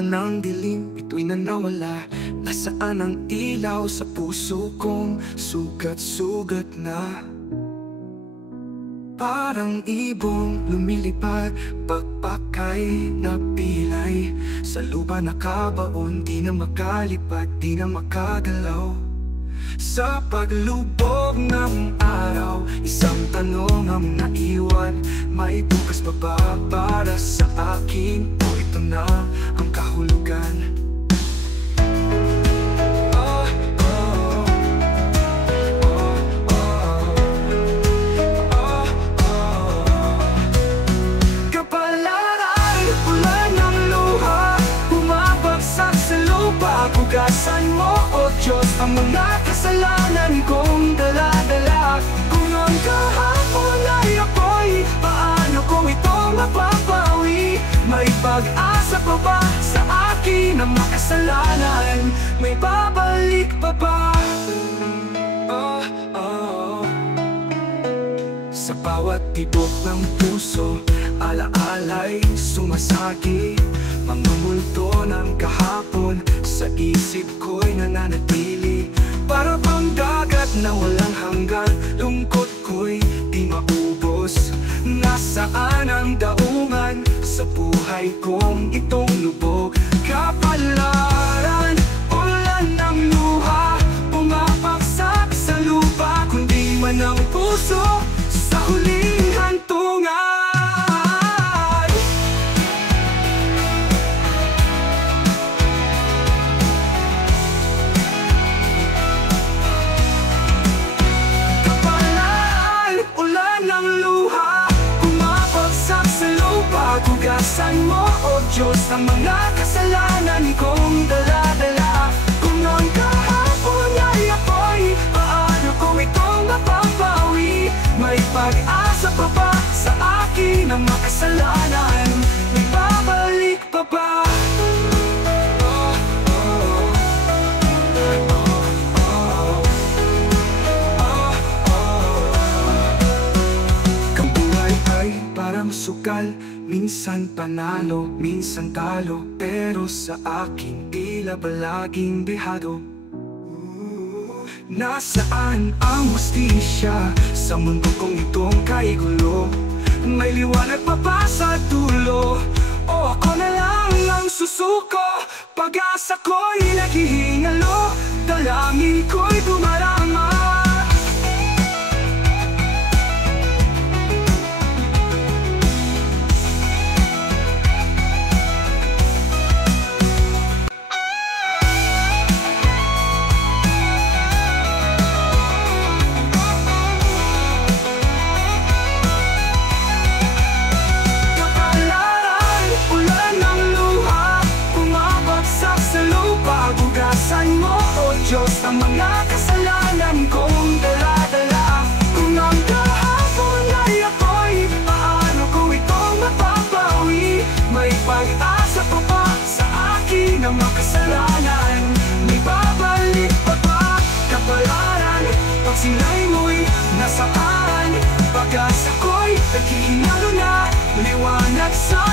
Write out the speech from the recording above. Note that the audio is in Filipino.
ng dilim, ito'y nanawala. Nasaan ang ilaw sa puso kong sugat-sugat na? Parang ibong lumilipad, pagpakay na pilay. Sa lupa nakabaon, di na makalipad, di na makagalaw. Sa paglubog ng araw, isang tanong ang naiwan: may bukas pa ba para sa akin? O ito na ang kahulugan? Hugasan mo, O Diyos, ang mga kasalanan kong dala-dala. Kung noon kahapon ay ako'y, paano kung ito mapapawi? May pag-asa pa ba sa akin ang makasalanan? May babalik pa ba? Sa bawat tibok ng puso, alaala'y sumasagi. Mga multo ng kahapon sa isip ko'y nananatili. Para bang dagat na walang hanggan, lungkot ko'y di maubos. Nasaan ang daungan sa buhay kong itong lubog? Kapalaran, ulan ng luha, pumapagsak sa lupa. Kundi man ang puso sa huling hantungan. Hugasan mo, O Diyos, ang mga kasalanan kong dala-dala. Kung noon kahapon ay ako'y, paano kung ito mapapawi? May pag-asa pa ba sa akin ang makasalanan? May babalik pa ba? Kang buhay ay parang sukal, minsan panalo, minsan talo, pero sa akin tila palaging bihado. Nasaan ang hustisya sa mundo kong itong kaigulo? May liwanag pa ba sa dulo? O ako na lang ang susuko? Pag-asa ko'y naghihingalo, dalangin ko'y dumarama. Hugasan mo, O Diyos, ang mga kasalanan kong dala-dala. Kung ang kahapon ay ako'y, paano kung ito mapapawi? May pag-asa pa ba sa akin ang makasalanan? May babalik pa ba kapalaran? Pag sila'y mo'y nasaan, pag-asa ko'y naghihinalo na, liwanag sa